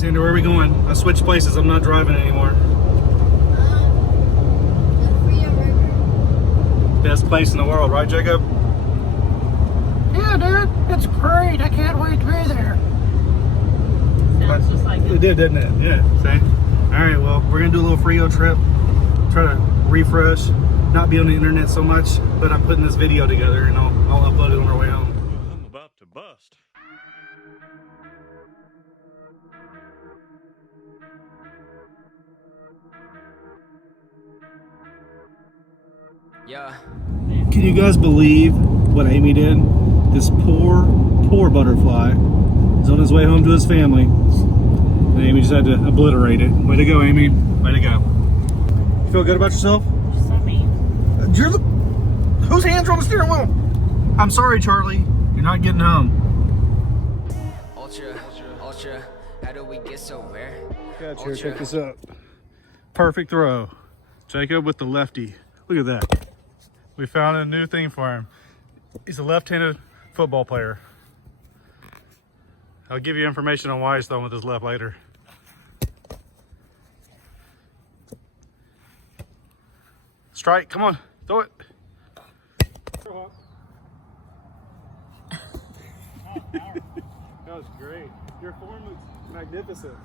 Xander, where are we going? I switched places. I'm not driving anymore. The FRIO River. Best place in the world, right, Jacob? Yeah, dude, it's great. I can't wait to be there. Sounds just like it. It did, didn't it? Yeah. See? All right, well, we're going to do a little FRIO trip. Try to refresh, not be on the internet so much, but I'm putting this video together and I'll upload it on our way home. I'm about to bust. Yeah. Can you guys believe what Amy did? This poor butterfly is on his way home to his family. And Amy just had to obliterate it. Way to go, Amy. Way to go. You feel good about yourself? So mean. You're the... Whose hands are on the steering wheel? I'm sorry, Charlie. You're not getting home. Ultra, how do we get so rare? Catch here, check this out. Perfect throw. Jacob with the lefty. Look at that. We found a new thing for him. He's a left-handed football player. I'll give you information on why he's throwing with his left later. Strike, come on, throw it. That was great. Your form looks magnificent.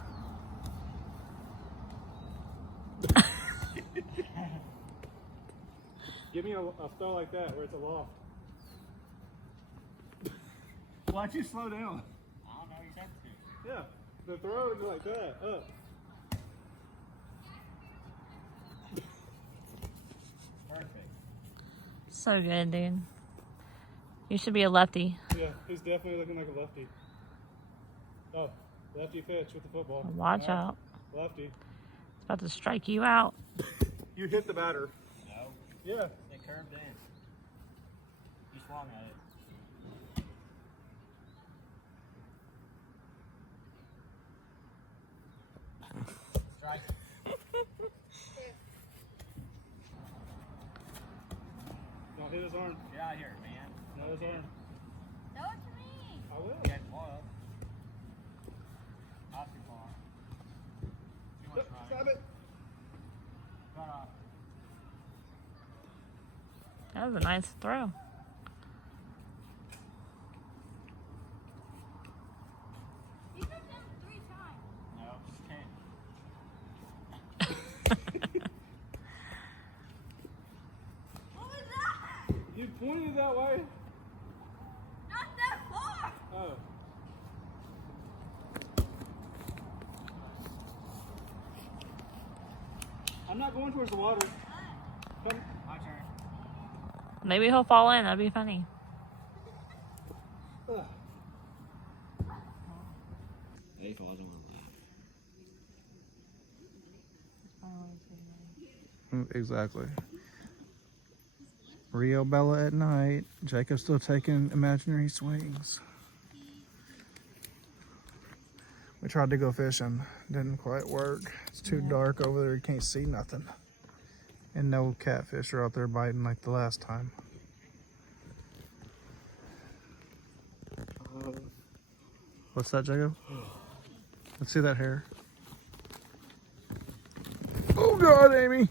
Give me a throw like that where it's a loft. Why'd you slow down? I don't know, you said to. Yeah, the throw would be like that, up. Perfect. So good, dude. You should be a lefty. Yeah, he's definitely looking like a lefty. Oh, lefty pitch with the football. Watch out. Lefty. It's about to strike you out. You hit the batter. No. Yeah. It curved in. You swung at it. Strike. Don't hit his arm. Get out of here, man. No, his arm. Throw it to me. I will. Get close. Not too far. Too much running. Stop it. Cut off. That was a nice throw. You hit him 3 times. No, just can't. What was that? You pointed that way. Not that far. Oh. I'm not going towards the water. Come. My turn. Maybe he'll fall in. That'd be funny. Ugh. If I wasn't want to laugh. Exactly. Rio Bella at night. Jacob's still taking imaginary swings. We tried to go fishing. Didn't quite work. It's too dark over there. You can't see nothing. And no catfish are out there biting like the last time. What's that, Jacob? Let's see that hair. Oh God, Amy!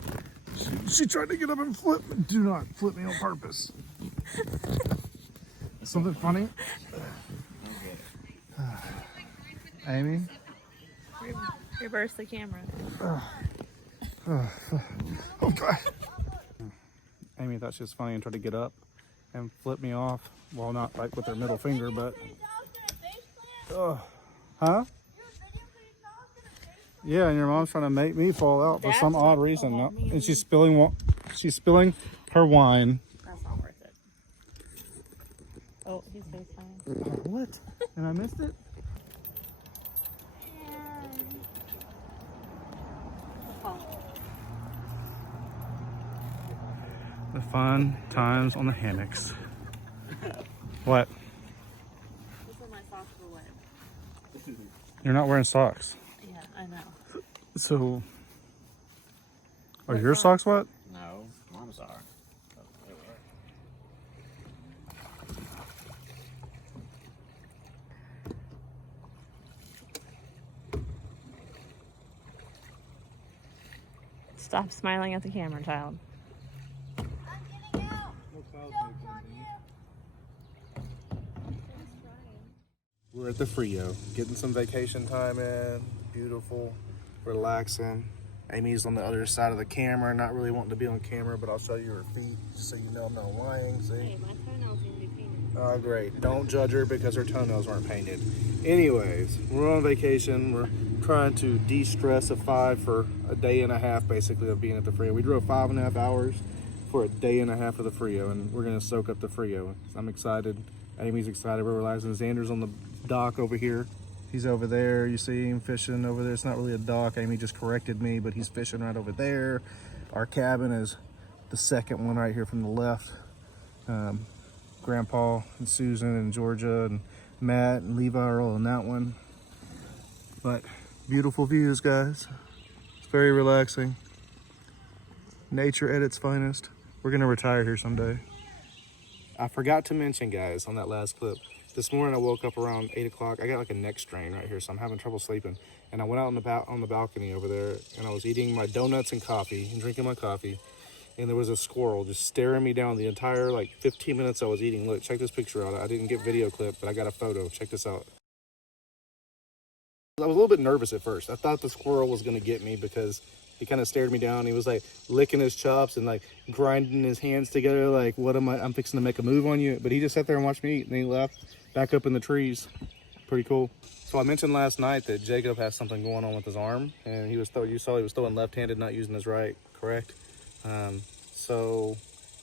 She tried to get up and flip. Do not flip me on purpose. Something funny? Amy? Reverse the camera. Oh God. Amy thought she was funny and tried to get up and flip me off. Well, not like with her middle finger, but... Huh? Yeah, and your mom's trying to make me fall out for some odd reason. No, and she's spilling her wine. That's not worth it. Oh, he's FaceTime. What? And I missed it? The fun times on the hammocks. What? This is my socks were wet. You're not wearing socks. Yeah, I know. So, are your socks wet? No, Mom's are. Stop smiling at the camera, child. I'm getting out. Joke's on you. We're at the FRIO, getting some vacation time in. Beautiful, relaxing. Amy's on the other side of the camera, not really wanting to be on camera, but I'll show you her feet just so you know I'm not lying. See? Hey, my toenails need to be painted. Oh, great. Don't judge her because her toenails weren't painted. Anyways, we're on vacation. We're trying to de-stressify for a day and a half, basically, of being at the FRIO. We drove 5.5 hours for a day and a half of the FRIO, and we're going to soak up the FRIO. I'm excited. Amy's excited. We're relaxing. Xander's on the dock over here. He's over there. You see him fishing over there. It's not really a dock. Amy just corrected me, but he's fishing right over there. Our cabin is the second one right here from the left. Grandpa and Susan and Georgia and Matt and Levi are all in that one. But beautiful views, guys. It's very relaxing. Nature at its finest. We're gonna retire here someday. I forgot to mention, guys, on that last clip, this morning I woke up around 8 o'clock. I got like a neck strain right here, so I'm having trouble sleeping. And I went out on the balcony over there, and I was eating my donuts and coffee and drinking my coffee. And there was a squirrel just staring me down the entire 15 minutes I was eating. Look, check this picture out. I didn't get video clip, but I got a photo. Check this out. I was a little bit nervous at first. I thought the squirrel was gonna get me because he kind of stared me down. He was licking his chops and grinding his hands together. What am I? I'm fixing to make a move on you. But he just sat there and watched me eat, and then he left back up in the trees. Pretty cool. So I mentioned last night that Jacob has something going on with his arm, and you saw he was throwing left-handed, not using his right, correct? So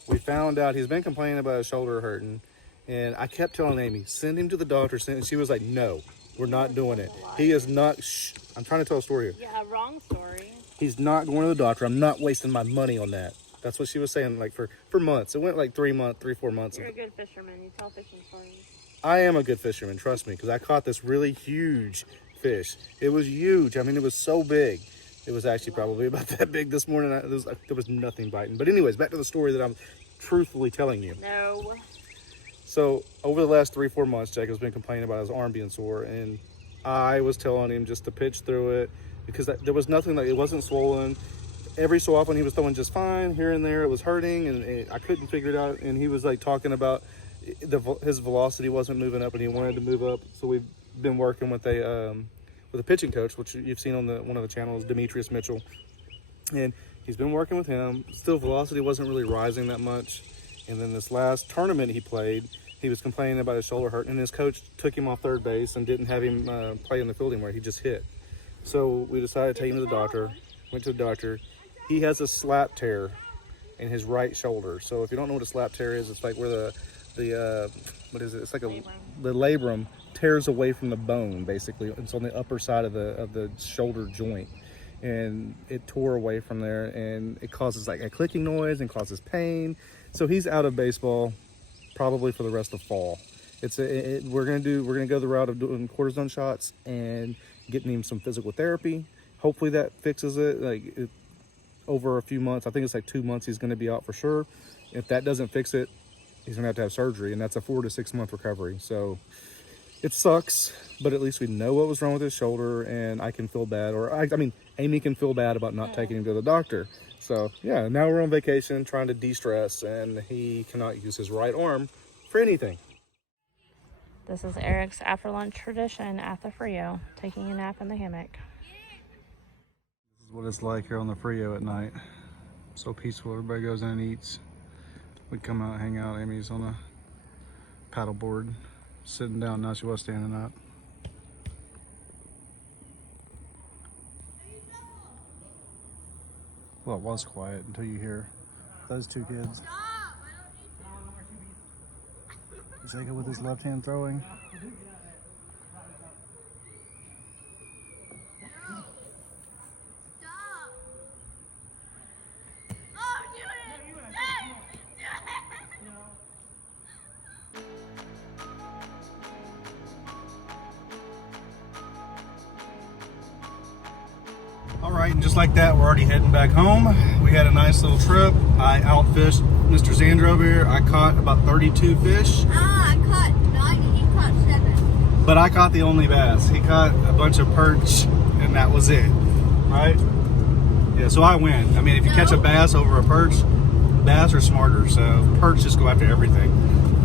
we found out he's been complaining about his shoulder hurting, and I kept telling Amy, send him to the doctor. And she was like, no, we're not doing it. He is not. Shh, I'm trying to tell a story here. Yeah, wrong story. He's not going to the doctor. I'm not wasting my money on that. That's what she was saying, for months. It went 3 months, 3-4 months. You're a good fisherman. You tell fishing stories. I am a good fisherman, trust me, because I caught this really huge fish. It was huge. I mean, it was so big. It was actually probably about that big this morning. There was nothing biting. But anyways, back to the story that I'm truthfully telling you. No. So over the last 3-4 months, Jacob's been complaining about his arm being sore, and I was telling him just to pitch through it because there was nothing, it wasn't swollen. Every so often he was throwing just fine. Here and there it was hurting, and I couldn't figure it out. And he was talking about his velocity wasn't moving up, and he wanted to move up. So we've been working with a pitching coach, which you've seen on one of the channels, Demetrius Mitchell, and he's been working with him. Still, velocity wasn't really rising that much. And then this last tournament he played, he was complaining about his shoulder hurt, and his coach took him off third base and didn't have him play in the fielding where he just hit. So we decided to take him to the doctor. Went to the doctor. He has a slap tear in his right shoulder. So if you don't know what a slap tear is, it's where what is it? It's the labrum tears away from the bone, basically. It's on the upper side of the shoulder joint, and it tore away from there, and it causes a clicking noise and causes pain. So he's out of baseball probably for the rest of fall. We're gonna go the route of doing cortisone shots and getting him some physical therapy. Hopefully that fixes it. Over a few months, I think it's 2 months, he's going to be out for sure. If that doesn't fix it, he's going to have surgery, and that's a 4 to 6 month recovery. So it sucks, but at least we know what was wrong with his shoulder, and I can feel bad, Amy can feel bad about not taking him to the doctor. So yeah, now we're on vacation trying to de-stress, and he cannot use his right arm for anything. This is Eric's after lunch tradition at the FRIO, taking a nap in the hammock. This is what it's like here on the FRIO at night. So peaceful, everybody goes in and eats. We come out, hang out. Amy's on a paddleboard, sitting down. Now she was standing up. Well, it was quiet until you hear those two kids. Jacob with his left hand throwing. All right, and just like that, we're already heading back home. We had a nice little trip. I outfished Mr. Xander over here. I caught about 32 fish. I caught 9, he caught 7. But I caught the only bass. He caught a bunch of perch, and that was it, right? Yeah, so I win. I mean, if you catch a bass over a perch, bass are smarter. So perch just go after everything.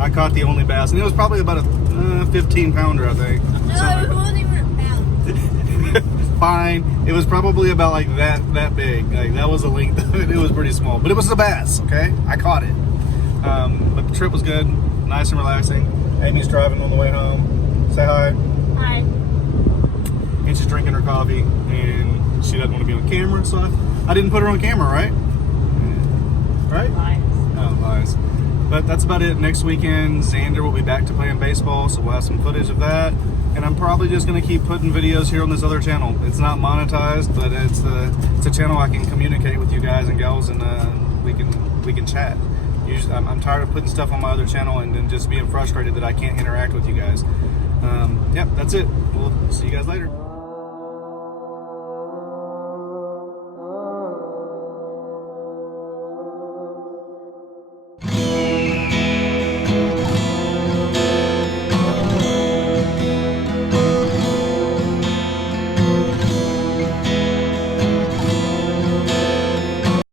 I caught the only bass, and it was probably about a 15 pounder, I think. No, it wasn't even a pound. Fine. It was probably about like that big. Like that was the length of it. It was pretty small, but it was a bass. Okay, I caught it. But the trip was good, nice and relaxing. Amy's driving on the way home. Say hi. Hi. And she's drinking her coffee, and she doesn't want to be on camera, so I didn't put her on camera, right? Right? Lies. Oh, lies. But that's about it. Next weekend, Xander will be back to playing baseball, so we'll have some footage of that. And I'm probably just going to keep putting videos here on this other channel. It's not monetized, but it's a channel I can communicate with you guys and gals, and we can chat. Usually, I'm tired of putting stuff on my other channel and then just being frustrated that I can't interact with you guys. Yep, that's it. We'll see you guys later.